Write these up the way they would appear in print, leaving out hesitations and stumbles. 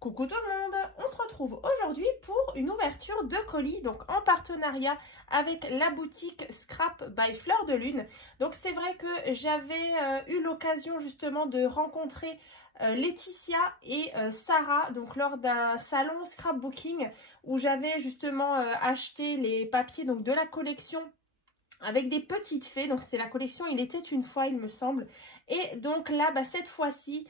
Coucou tout le monde, on se retrouve aujourd'hui pour une ouverture de colis, donc en partenariat avec la boutique Scrap by Fleur de Lune. Donc c'est vrai que j'avais eu l'occasion justement de rencontrer Laetitia et Sarah donc lors d'un salon scrapbooking où j'avais justement acheté les papiers donc de la collection avec des petites fées. Donc c'était la collection Il était une fois il me semble. Et donc là cette fois-ci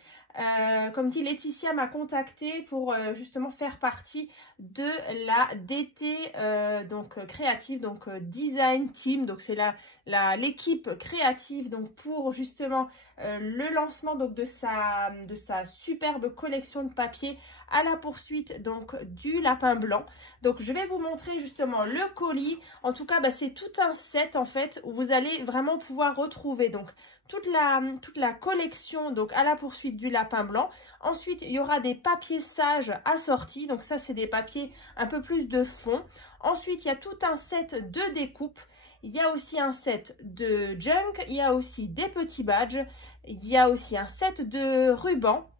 comme dit, Laetitia m'a contactée pour justement faire partie de la DT donc créative, donc design team. Donc c'est l'équipe créative donc pour justement le lancement donc de sa superbe collection de papier à la poursuite donc du lapin blanc. Donc je vais vous montrer justement le colis. En tout cas c'est tout un set en fait où vous allez vraiment pouvoir retrouver donc toute la collection donc à la poursuite du lapin blanc. Ensuite il y aura des papiers sages assortis, donc ça c'est des papiers un peu plus de fond. Ensuite il y a tout un set de découpe, il y a aussi un set de junk, il y a aussi des petits badges, il y a aussi un set de rubans.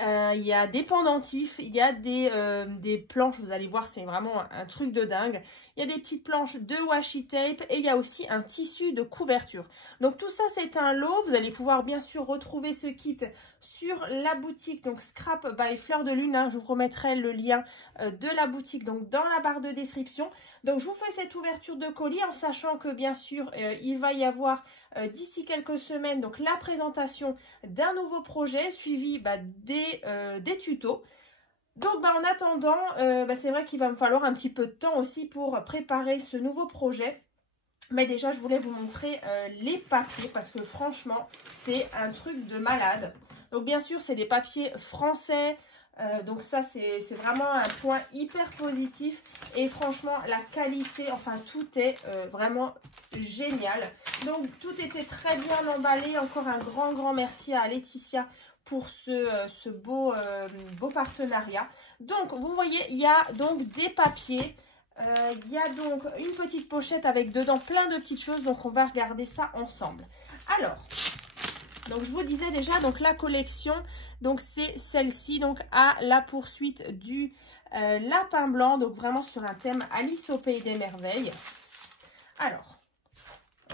Il y a des pendentifs, il y a des planches, vous allez voir c'est vraiment un truc de dingue. Il y a des petites planches de washi tape et il y a aussi un tissu de couverture. Donc tout ça c'est un lot, vous allez pouvoir bien sûr retrouver ce kit sur la boutique donc Scrap by Fleur de Lune, hein. Je vous remettrai le lien de la boutique donc dans la barre de description. Donc je vous fais cette ouverture de colis en sachant que bien sûr il va y avoir d'ici quelques semaines donc la présentation d'un nouveau projet suivi des tutos. Donc en attendant c'est vrai qu'il va me falloir un petit peu de temps aussi pour préparer ce nouveau projet. Mais déjà je voulais vous montrer les papiers parce que franchement c'est un truc de malade. Donc bien sûr c'est des papiers français. Donc ça c'est vraiment un point hyper positif et franchement la qualité, enfin tout est vraiment génial. Donc tout était très bien emballé. Encore un grand merci à Laetitia pour ce beau partenariat. Donc vous voyez il y a donc des papiers. Il y a donc une petite pochette avec dedans plein de petites choses. Donc on va regarder ça ensemble. Alors donc je vous disais déjà donc la collection, donc c'est celle-ci donc à la poursuite du lapin blanc, donc vraiment sur un thème Alice au pays des merveilles. Alors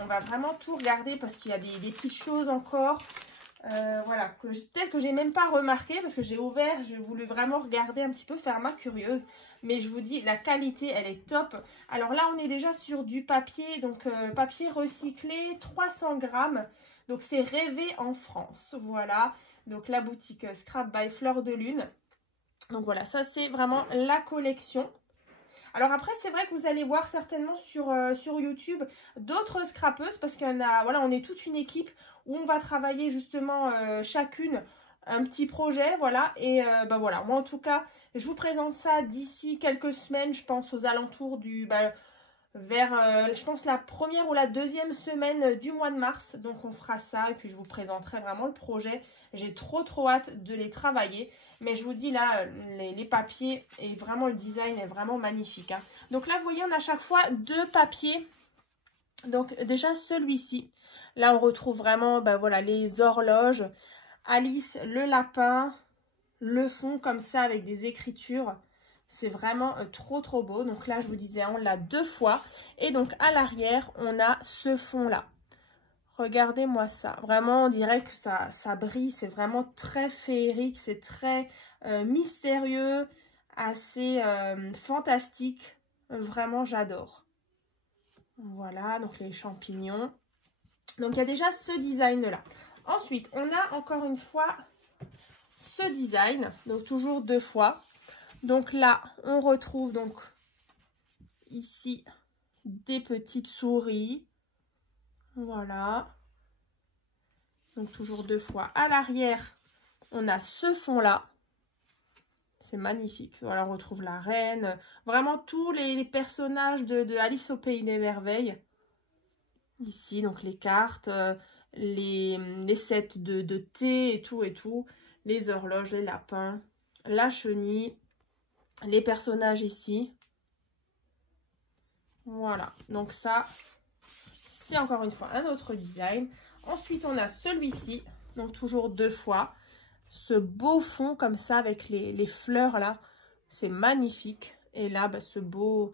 on va vraiment tout regarder parce qu'il y a des petites choses encore voilà que peut-être que j'ai même pas remarqué parce que j'ai ouvert, j'ai voulu vraiment regarder un petit peu, faire ma curieuse. Mais je vous dis la qualité elle est top. Alors là on est déjà sur du papier, donc papier recyclé 300 grammes. Donc c'est rêvé en France, voilà. Donc la boutique Scrap by Fleur de Lune. Donc voilà, ça c'est vraiment la collection. Alors après c'est vrai que vous allez voir certainement sur YouTube d'autres scrapeuses parce qu'il y en a, voilà, on est toute une équipe où on va travailler justement chacune un petit projet, voilà. Et voilà, moi en tout cas je vous présente ça d'ici quelques semaines, je pense aux alentours du vers je pense la première ou la deuxième semaine du mois de mars. Donc on fera ça et puis je vous présenterai vraiment le projet. J'ai trop hâte de les travailler. Mais je vous dis là les papiers et vraiment le design est vraiment magnifique, hein. Donc là vous voyez on a à chaque fois deux papiers. Donc déjà celui-ci, là on retrouve vraiment voilà, les horloges, Alice, le lapin, le fond comme ça avec des écritures. C'est vraiment trop beau. Donc là je vous disais on l'a deux fois. Et donc à l'arrière on a ce fond là. Regardez-moi ça. Vraiment on dirait que ça brille. C'est vraiment très féerique. C'est très mystérieux. Assez fantastique. Vraiment j'adore. Voilà donc les champignons. Donc il y a déjà ce design là. Ensuite on a encore une fois ce design. Donc toujours deux fois. Donc là, on retrouve donc ici des petites souris. Voilà. Donc toujours deux fois. À l'arrière, on a ce fond-là. C'est magnifique. Voilà, on retrouve la reine. Vraiment tous les personnages de Alice au pays des merveilles. Ici, donc les cartes, les sets de thé et tout. Les horloges, les lapins, la chenille. Les personnages ici. Voilà. Donc ça, c'est encore une fois un autre design. Ensuite, on a celui-ci. Donc toujours deux fois. ce beau fond comme ça avec les fleurs là. C'est magnifique. Et là, bah, ce beau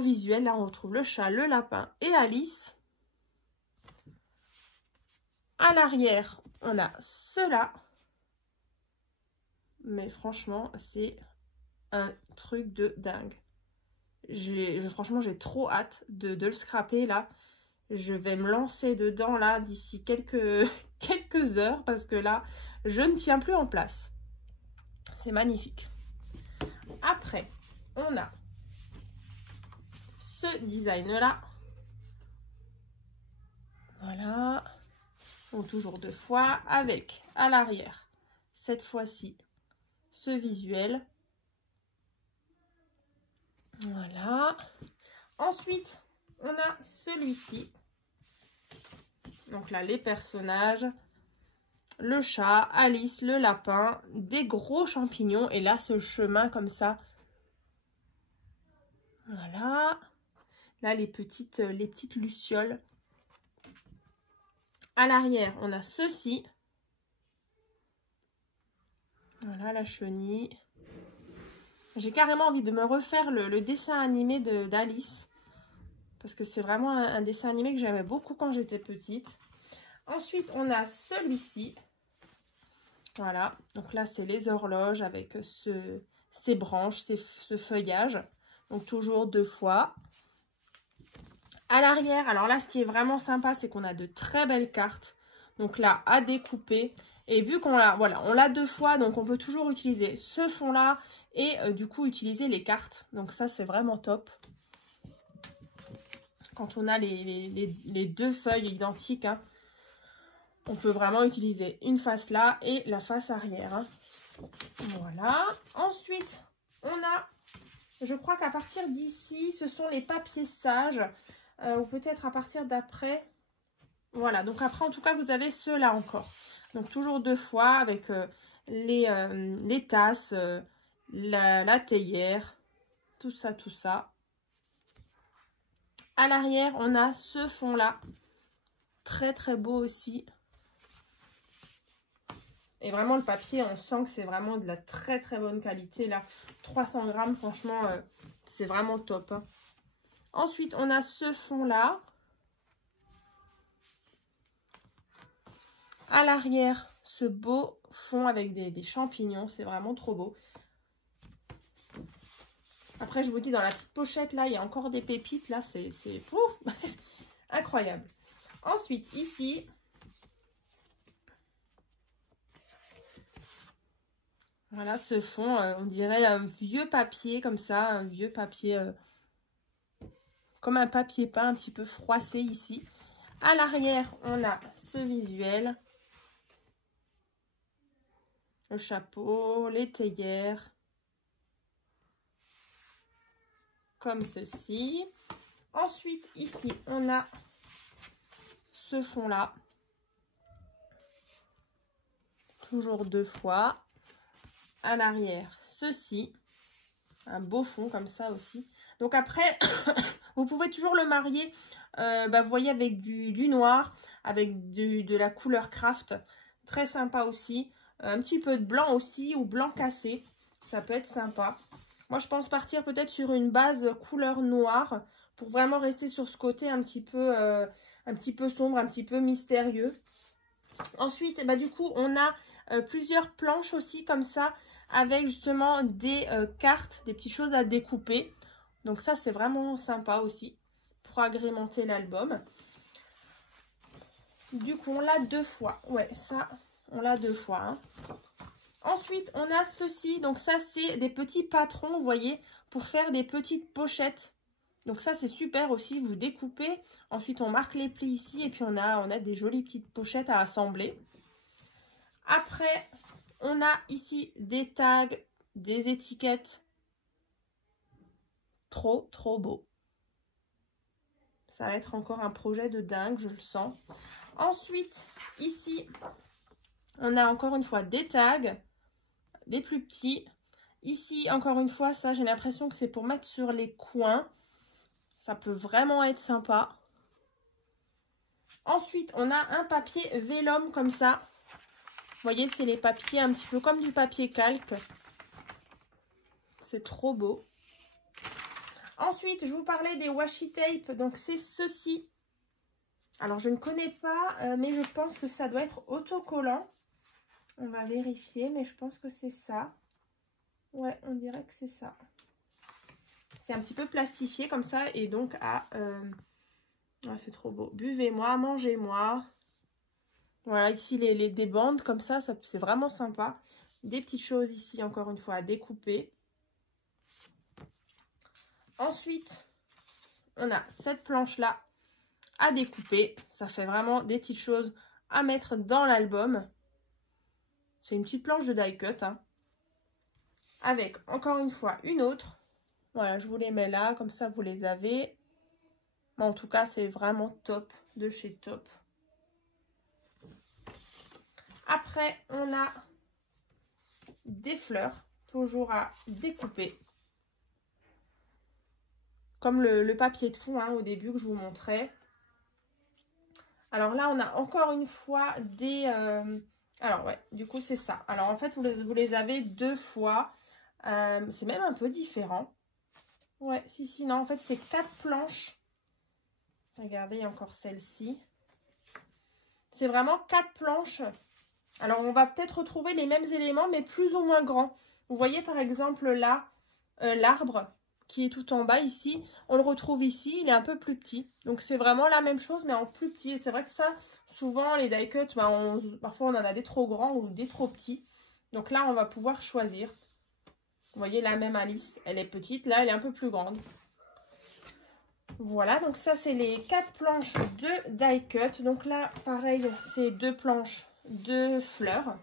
visuel. Là, on retrouve le chat, le lapin et Alice. À l'arrière, on a cela. Mais franchement, c'est un truc de dingue. Franchement, j'ai trop hâte de le scraper là. Je vais me lancer dedans là d'ici quelques heures parce que là, je ne tiens plus en place. C'est magnifique. Après, on a ce design là. Voilà. Donc toujours 2 fois avec à l'arrière, cette fois-ci, ce visuel. Voilà. Ensuite, on a celui-ci. Donc là, les personnages, le chat, Alice, le lapin, des gros champignons. Et là, ce chemin comme ça. Voilà. Là, les petites lucioles. À l'arrière, on a ceci. Voilà, la chenille. J'ai carrément envie de me refaire le dessin animé d'Alice. Parce que c'est vraiment un dessin animé que j'aimais beaucoup quand j'étais petite. Ensuite, on a celui-ci. Voilà. Donc là, c'est les horloges avec ces branches, ce feuillage. Donc toujours 2 fois. À l'arrière, alors là, ce qui est vraiment sympa, c'est qu'on a de très belles cartes. Donc là, à découper. Et vu qu'on l'a, voilà, on l'a 2 fois, donc on peut toujours utiliser ce fond-là et du coup utiliser les cartes. Donc ça, c'est vraiment top. Quand on a les 2 feuilles identiques, hein, on peut vraiment utiliser une face là et la face arrière. Hein. Voilà. Ensuite, on a, je crois qu'à partir d'ici, ce sont les papiers sages. Ou peut-être à partir d'après. Voilà, donc après, en tout cas, vous avez ceux-là encore. Donc, toujours 2 fois avec les tasses, la théière, tout ça, tout ça. À l'arrière, on a ce fond-là. Très, très beau aussi. Et vraiment, le papier, on sent que c'est vraiment de la très, très bonne qualité. Là, 300 grammes, franchement, c'est vraiment top. Hein. Ensuite, on a ce fond-là. À l'arrière, ce beau fond avec des champignons. C'est vraiment trop beau. Après, je vous dis, dans la petite pochette, là, il y a encore des pépites. Là, c'est incroyable. Ensuite, ici, voilà ce fond. On dirait un vieux papier comme ça. Un vieux papier... comme un papier peint un petit peu froissé ici. À l'arrière, on a ce visuel. Le chapeau, les théières. Comme ceci. Ensuite, ici, on a ce fond-là. Toujours 2 fois. À l'arrière, ceci. Un beau fond comme ça aussi. Donc après, vous pouvez toujours le marier, vous voyez, avec du noir, avec de la couleur craft. Très sympa aussi. Un petit peu de blanc aussi, ou blanc cassé. Ça peut être sympa. Moi, je pense partir peut-être sur une base couleur noire, pour vraiment rester sur ce côté un petit peu sombre, un petit peu mystérieux. Ensuite, du coup, on a plusieurs planches aussi comme ça, avec justement des cartes, des petites choses à découper. Donc ça, c'est vraiment sympa aussi, pour agrémenter l'album. Du coup, on l'a 2 fois. Ouais, ça, on l'a 2 fois. Hein. Ensuite, on a ceci. Donc ça, c'est des petits patrons, vous voyez, pour faire des petites pochettes. Donc ça, c'est super aussi. Vous découpez. Ensuite, on marque les plis ici. Et puis, on a des jolies petites pochettes à assembler. Après, on a ici des tags, des étiquettes. Trop, trop beau. Ça va être encore un projet de dingue, je le sens. Ensuite, ici, on a encore une fois des tags, des plus petits. Ici, encore une fois, ça, j'ai l'impression que c'est pour mettre sur les coins. Ça peut vraiment être sympa. Ensuite, on a un papier vélum comme ça. voyez, c'est les papiers un petit peu comme du papier calque. C'est trop beau. Ensuite, je vous parlais des washi tape. Donc, c'est ceci. Alors, je ne connais pas, mais je pense que ça doit être autocollant. On va vérifier, mais je pense que c'est ça. Ouais, on dirait que c'est ça. C'est un petit peu plastifié comme ça. Et donc, ouais, c'est trop beau. Buvez-moi, mangez-moi. Voilà, ici, des bandes comme ça c'est vraiment sympa. Des petites choses ici, encore une fois, à découper. Ensuite, on a cette planche-là à découper. Ça fait vraiment des petites choses à mettre dans l'album. C'est une petite planche de die cut. Hein. Avec, encore une fois, une autre. Voilà, je vous les mets là, comme ça, vous les avez. Mais en tout cas, c'est vraiment top, de chez Top. Après, on a des fleurs, toujours à découper. Comme le papier de fond, hein, au début, que je vous montrais. Alors là, on a encore une fois des... Alors ouais, du coup, c'est ça. Alors en fait, vous les avez deux fois. C'est même un peu différent. Ouais, si, non, en fait, c'est 4 planches. Regardez, il y a encore celle-ci. C'est vraiment 4 planches. Alors, on va peut-être retrouver les mêmes éléments, mais plus ou moins grands. Vous voyez, par exemple, là, l'arbre qui est tout en bas ici. On le retrouve ici, il est un peu plus petit. Donc, c'est vraiment la même chose, mais en plus petit. Et c'est vrai que ça, souvent, les die cuts, parfois, on en a des trop grands ou des trop petits. Donc là, on va pouvoir choisir. Vous voyez, la même Alice, elle est petite. Là, elle est un peu plus grande. Voilà, donc ça, c'est les 4 planches de die cut. Donc là, pareil, c'est 2 planches de fleurs.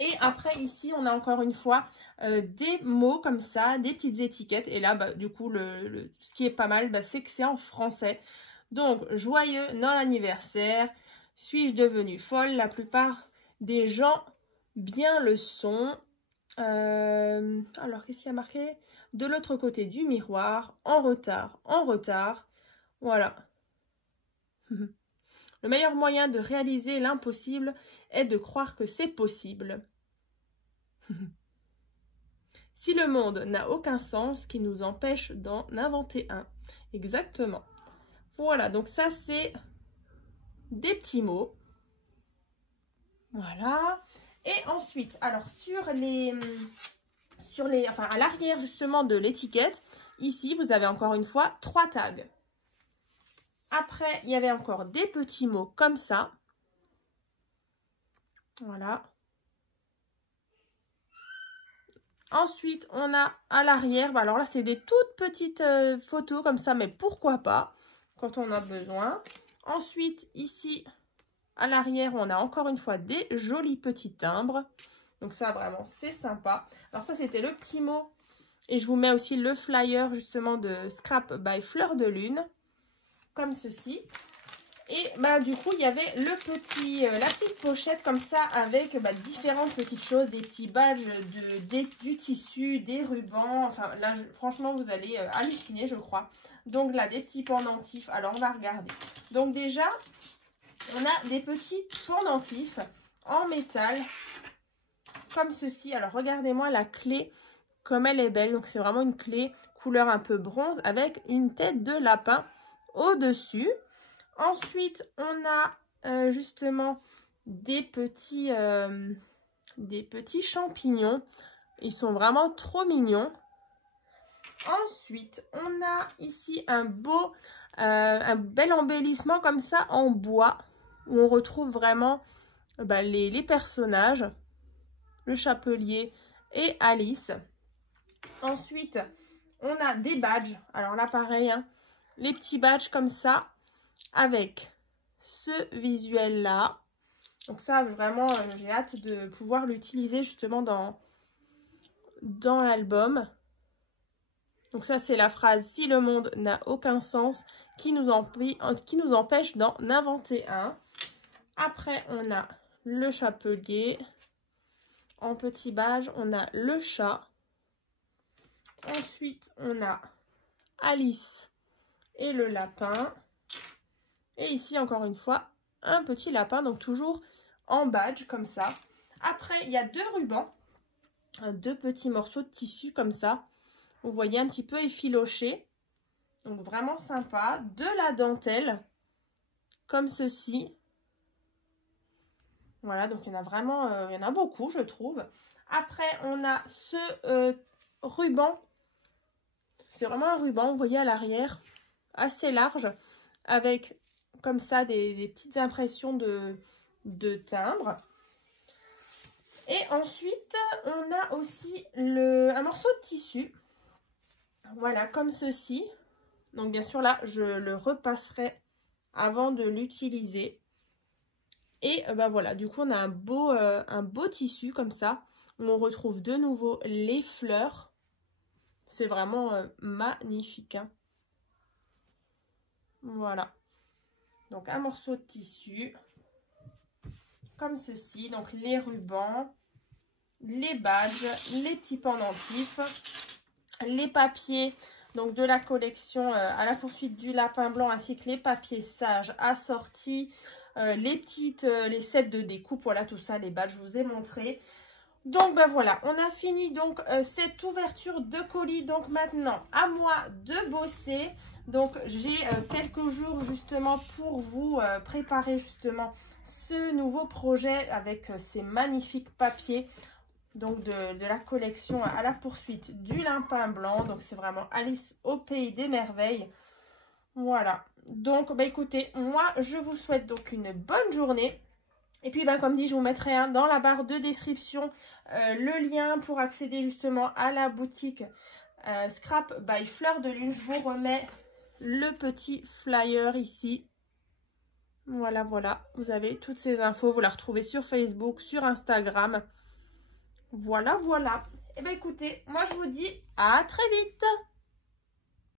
Et après, ici, on a encore une fois des mots comme ça, des petites étiquettes. Et là, bah, du coup, ce qui est pas mal, bah, c'est que c'est en français. Donc, joyeux non-anniversaire. Suis-je devenue folle? La plupart des gens bien le sont. Alors, qu'est-ce qu'il y a marqué? De l'autre côté du miroir, en retard, en retard. Voilà. Le meilleur moyen de réaliser l'impossible est de croire que c'est possible. Si le monde n'a aucun sens, qui nous empêche d'en inventer un. Exactement. Voilà, donc ça c'est des petits mots. Voilà. Et ensuite, alors enfin à l'arrière justement de l'étiquette, ici vous avez encore une fois 3 tags. Après, il y avait encore des petits mots comme ça. Voilà. Ensuite, on a à l'arrière, bah alors là, c'est des toutes petites photos comme ça, mais pourquoi pas, quand on a besoin. Ensuite, ici, à l'arrière, on a encore une fois des jolis petits timbres. Donc ça, vraiment, c'est sympa. Alors ça, c'était le petit mot. Et je vous mets aussi le flyer, justement, de Scrap by Fleur de Lune. Comme ceci. Et bah du coup il y avait la petite pochette comme ça avec différentes petites choses, des petits badges, du tissu, des rubans. Enfin là franchement vous allez halluciner je crois. Donc là des petits pendentifs. Alors on va regarder. Donc déjà on a des petits pendentifs en métal comme ceci. Alors regardez-moi la clé comme elle est belle. Donc c'est vraiment une clé couleur un peu bronze avec une tête de lapin au-dessus. Ensuite, on a justement des petits champignons. Ils sont vraiment trop mignons. Ensuite, on a ici un bel embellissement comme ça en bois. Où on retrouve vraiment les personnages. Le chapelier et Alice. Ensuite, on a des badges. Alors là, pareil, hein, les petits badges comme ça. Avec ce visuel là. Donc ça vraiment j'ai hâte de pouvoir l'utiliser justement dans l'album. Donc ça c'est la phrase si le monde n'a aucun sens qui nous empêche d'en inventer un. Après on a le chapelier. En petit badge on a le chat. Ensuite on a Alice et le lapin. Et ici, encore une fois, un petit lapin, donc toujours en badge comme ça. Après, il y a 2 rubans, 2 petits morceaux de tissu comme ça. Vous voyez, un petit peu effiloché. Donc vraiment sympa. De la dentelle, comme ceci. Voilà, donc il y en a vraiment, il y en a beaucoup, je trouve. Après, on a ce ruban. C'est vraiment un ruban, vous voyez à l'arrière, assez large, avec comme ça des petites impressions de timbre. Et ensuite, on a aussi un morceau de tissu. Voilà, comme ceci. Donc bien sûr, là, je le repasserai avant de l'utiliser. Et ben voilà, du coup, on a un beau tissu comme ça, où on retrouve de nouveau les fleurs. C'est vraiment magnifique, hein. Voilà. Donc, un morceau de tissu, comme ceci. Donc, les rubans, les badges, les petits pendentifs, les papiers donc de la collection à la poursuite du lapin blanc, ainsi que les papiers sages assortis, les sets de découpe, voilà tout ça, les badges, je vous ai montré. Donc ben voilà, on a fini donc cette ouverture de colis. Donc maintenant à moi de bosser. Donc j'ai quelques jours justement pour vous préparer justement ce nouveau projet avec ces magnifiques papiers. Donc de la collection à la poursuite du lapin blanc. Donc c'est vraiment Alice au pays des merveilles. Voilà. Donc bah écoutez, moi je vous souhaite donc une bonne journée. Et puis bah, comme dit, je vous mettrai dans la barre de description le lien pour accéder justement à la boutique Scrap by Fleur de Lune. Je vous remets le petit flyer ici. Voilà, voilà. Vous avez toutes ces infos. Vous la retrouvez sur Facebook, sur Instagram. Voilà, voilà. Et bien écoutez, moi je vous dis à très vite.